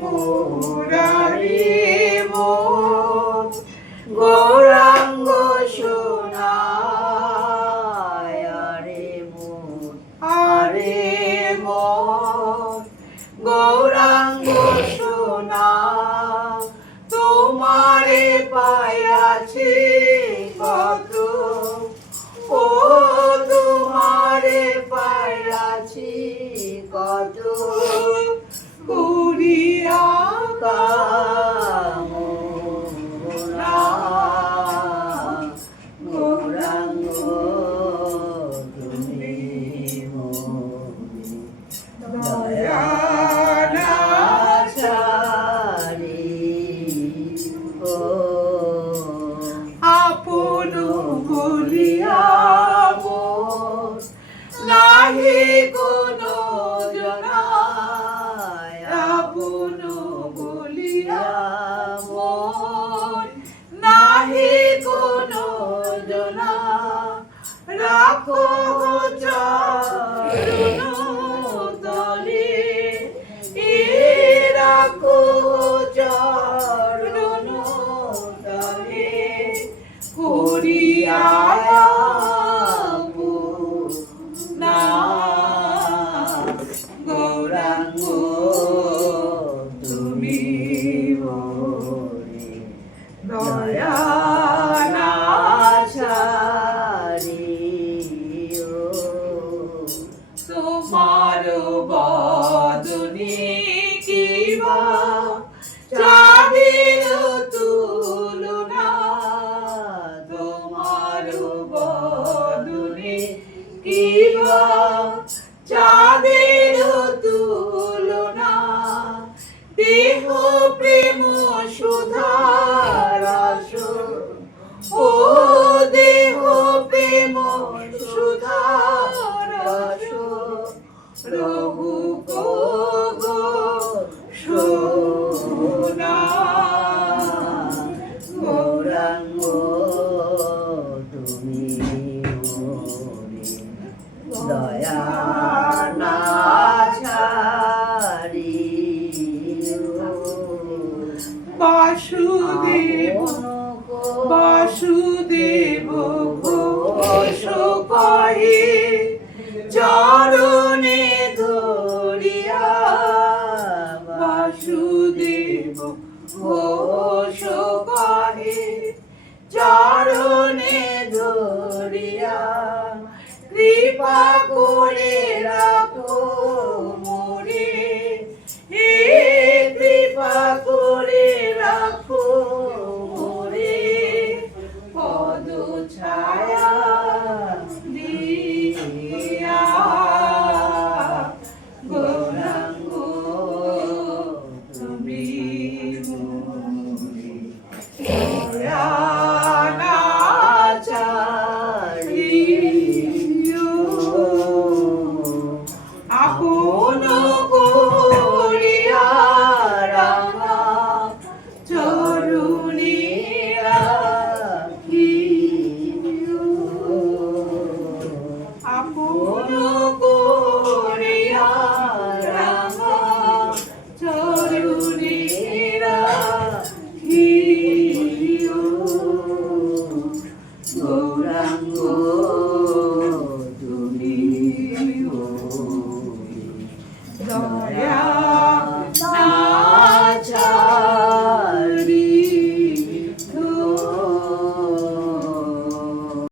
মুরারি মোর গৌরাঙ্গ শোনায় আরে মোর গৌরাঙ্গ শোনা তোমারে পাইয়াছি কত ও তোমারে পাইয়াছি কত করিয়া কামনা গৌরাঙ্গ তুমি দয়া না ছাড়ি ও আপন বলিয়া মোর নাহি কোনো জনা আপন বলিয়া মোর নাহি কোনো জনা রাখো চরণ তলে রাখো চরণ তলে করিয়া না গৌরাঙ্গ তুমি মোরে দয়া না ছাড়িও তোমার বদনে কিবা চাঁদের তুলনা তোমার বদনে কিবা চাঁদের তুলনা দেহ প্রেম সুধার ও দেহ প্রেম সুধার রঘু গো সোনা গৌরাঙ্গ তুমি মোরে দয়া না ছাড়িও বাসুদেব বাসুদেব ঘোষ কহে চরণে ধরিয়া বাসুদেব ঘোষ কহে চরণে ধরিয়া কৃপা